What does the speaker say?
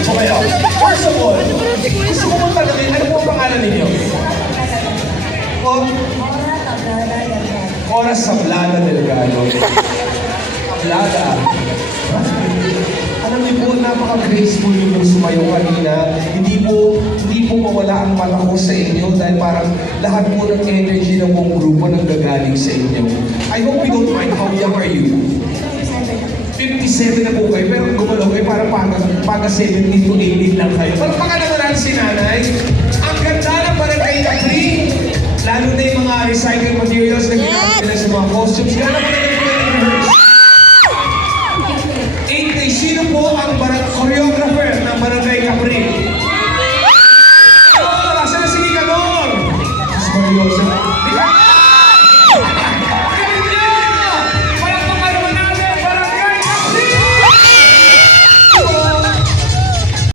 ready po kayo? First of all, gusto ko mong tanongin, ano po ang pangalan ninyo? O? Cora Sablada Delgado. Sablada. Alam niyo po, napaka-graceful yung sumayo kanina. Hindi po mawala ang mata ko sa inyo dahil parang lahat po ng energy ng buong grupo nanggagaling sa inyo. I hope you don't mind, how young are you? 57 na po kayo, pero gumalaw kayo parang paga 17 to 18 lang kayo. Palpakan naman natin si nanay. Ang ganda ng Barangay Capri, lalo na yung mga recycled materials na ginamit nila sa mga costumes. Gano'n po na nag-rehearse? 8 days, sino po ang choreographer